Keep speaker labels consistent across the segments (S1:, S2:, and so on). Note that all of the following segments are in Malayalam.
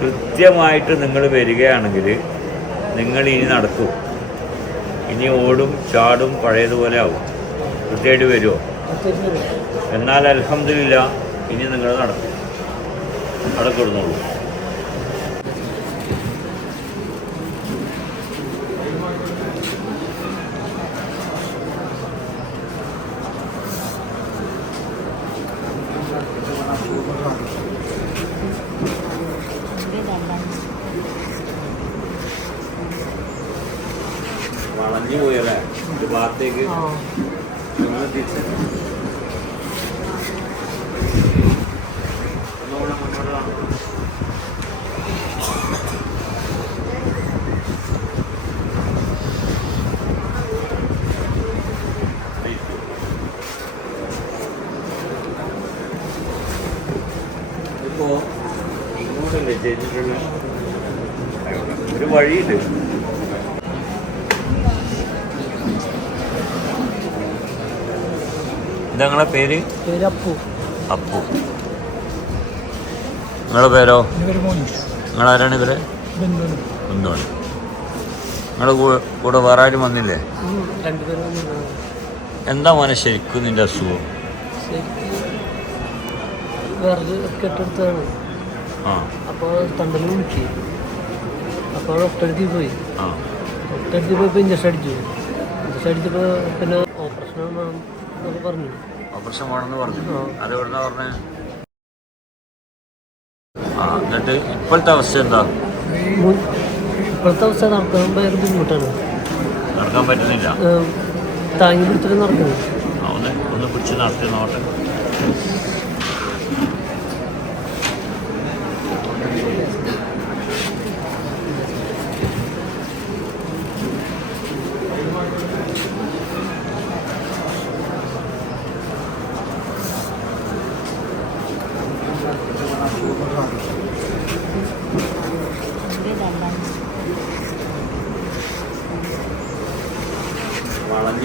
S1: കൃത്യമായിട്ട് നിങ്ങൾ വരികയാണെങ്കിൽ നിങ്ങൾ ഇനി നടക്കും. ഇനി ഓടും ചാടും പഴയതുപോലെ ആവും. കൃത്യമായിട്ട് വരുമോ എന്നാൽ അലഹമില്ല ഇനി നിങ്ങൾ നടക്കും. അവിടെ കൊടുന്നോളൂ വളഞ്ഞു പോയല്ലേ ഒരു ഭാഗത്തേക്ക്. ഇതിപ്പോ ഇങ്ങോട്ടല്ലേ ചെയ്തിട്ടുള്ള ഒരു വഴിയുണ്ട്. ഇതങ്ങളെ പേര്?
S2: പേരപ്പു
S1: അപ്പു. നിങ്ങളെ പേരോ? നിങ്ങളാരാണ്
S2: ഇവർ?
S1: ഒന്നുമാണ് നിങ്ങളുടെ കൂടെ വേറെ ആരും വന്നില്ലേ? എന്താ മോനെ ശരിക്കും നിന്റെ അസുഖം?
S2: കെട്ടെടുത്താണ് അപ്പോൾ വിളിച്ചു അപ്പോൾ പോയി. ഇഞ്ചക്ഷൻ അടിച്ചു. ഇഞ്ചക്ഷൻ അടിച്ചപ്പോൾ പിന്നെ ഓപ്പറേഷൻ പറഞ്ഞു.
S1: ഓപ്പറേഷൻ വേണമെന്ന് പറഞ്ഞു. അത് എവിടെന്നാ പറഞ്ഞേ? ആ എന്നിട്ട് ഇപ്പോഴത്തെ അവസ്ഥ എന്താ?
S2: ഇപ്പോഴത്തെ അവസ്ഥ നടക്കാൻ ഭയങ്കര ബുദ്ധിമുട്ടാണ്.
S1: നടക്കാൻ പറ്റുന്നില്ല
S2: താങ്ങി പിടിച്ചിട്ട്
S1: നടക്കുന്നു. ഒന്ന് ഒന്ന് പിടിച്ച് നടത്തി നോട്ടെ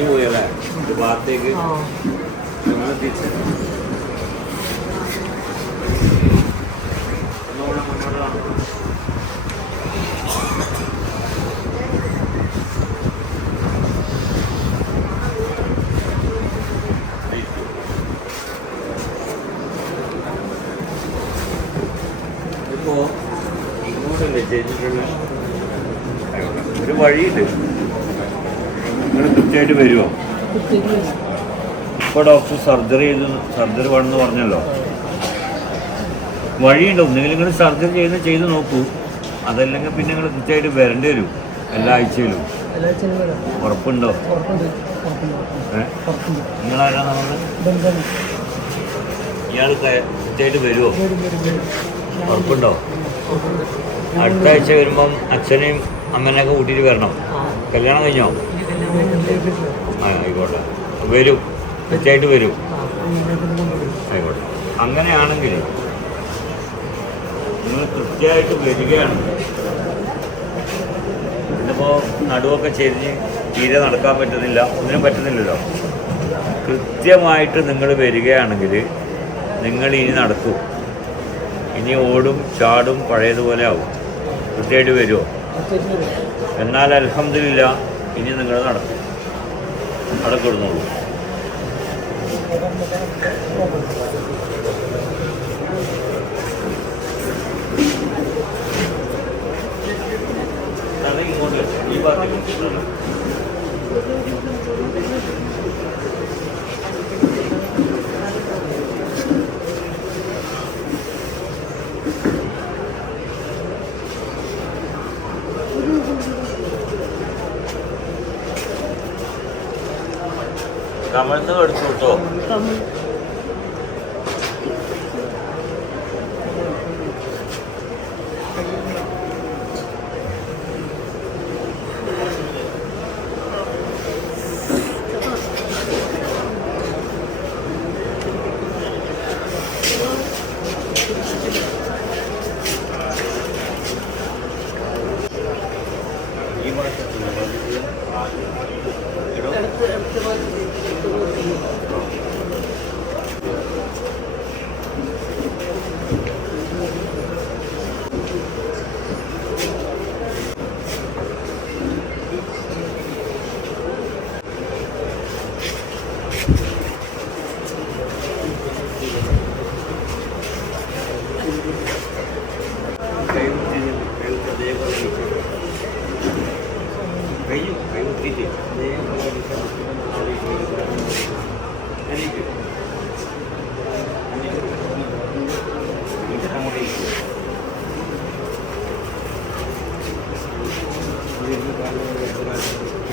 S1: വളഞ്ഞു പോയതാ ഒരു ഭാഗത്തേക്ക്
S2: ആ.
S1: നിങ്ങൾ തിരിച്ച്. ഇതിപ്പോ ഇങ്ങോട്ടല്ലേ ചെയ്തിട്ടുള്ള ഒരു വഴിയുണ്ട്. നിങ്ങൾ കൃത്യമായിട്ട് വരുമോ ഇപ്പൊ ഡോക്ടർ സർജറി ചെയ്ത് സർജറി വേണമെന്ന് പറഞ്ഞല്ലോ. വഴിയുണ്ട്. ഒന്നുകിൽ നിങ്ങൾ സർജറി ചെയ്യുന്ന ചെയ്ത് നോക്കൂ. അതല്ലെങ്കിൽ പിന്നെ നിങ്ങൾ കൃത്യമായിട്ട് വരേണ്ടി വരും. എല്ലാ ആഴ്ചയിലും. ഉറപ്പുണ്ടോ? നിങ്ങളാരാ നമ്മൾ ഇയാൾ കൃത്യമായിട്ട് വരുമോ
S2: വരും വരും വരും
S1: ഉറപ്പുണ്ടോ? അടുത്ത ആഴ്ച വരുമ്പം അച്ഛനെയും അമ്മനെയൊക്കെ കൂട്ടിയിട്ട് വരണം. കല്യാണം കഴിഞ്ഞോ? ആയിക്കോട്ടെ. വരും. തീർച്ചയായിട്ട് വരും. ആയിക്കോട്ടെ. അങ്ങനെയാണെങ്കിൽ നിങ്ങൾ കൃത്യമായിട്ട് വരികയാണ്. ഇന്നിപ്പോൾ നടുവൊക്കെ ചെരിഞ്ഞ് തീരെ നടക്കാൻ പറ്റുന്നില്ല ഒന്നിനും പറ്റുന്നില്ലല്ലോ. കൃത്യമായിട്ട് നിങ്ങൾ വരികയാണെങ്കിൽ നിങ്ങൾ ഇനി നടക്കും. ഇനി ഓടും ചാടും പഴയതുപോലെ ആവും. കൃത്യമായിട്ട് വരുമോ എന്നാൽ അലഹമില്ല ഇനി നിങ്ങൾ നടക്കും. അവിടെ കൊടുന്നോളൂ. തല ഇങ്ങോട്ട് ഈ ഭാഗത്തേക്ക് കമഴ്ന്ന് എടുത്തു കേട്ടോ bello, bello crítico. Thank you.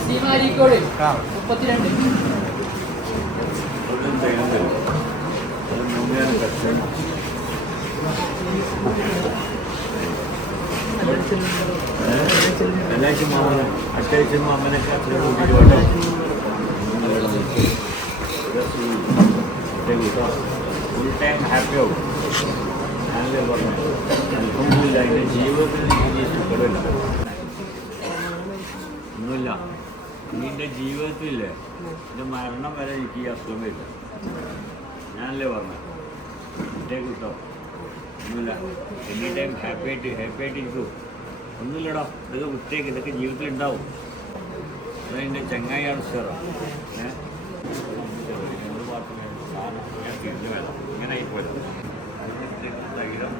S2: സീമാരിക്കോട് മുപ്പത്തിരണ്ട്
S1: എല്ലാഴ്ച മാമന അട്ടാഴ്ച മാമനൊക്കെ അത്ര കൂട്ടിയിട്ട് വേണം ഫുൾ ടൈം ഹാപ്പി ആവും ഞാനല്ലേ പറഞ്ഞു അല്പമില്ല എന്റെ ജീവിതത്തിൽ എനിക്ക് സുഖമില്ല എന്റെ ജീവിതത്തിലെ എന്റെ മരണം വരെ എനിക്ക് ഈ അസുഖം വരില്ല. ഞാനല്ലേ പറഞ്ഞത് എന്റെ ഒന്നുമില്ല. എനി ടൈം ഹാപ്പി ആയിട്ട് ഹാപ്പി ആയിട്ട് ഇരിക്കൂ. ഒന്നുമില്ലടാ. ഇതൊക്കെ ഉച്ചയ്ക്ക് ഇതൊക്കെ ജീവിതത്തിൽ ഉണ്ടാവും. അതായത് എന്റെ ചങ്ങായിയാണ് സാറാ ഏഹ് ഇങ്ങനെ ആയിപ്പോയത്. തൈരം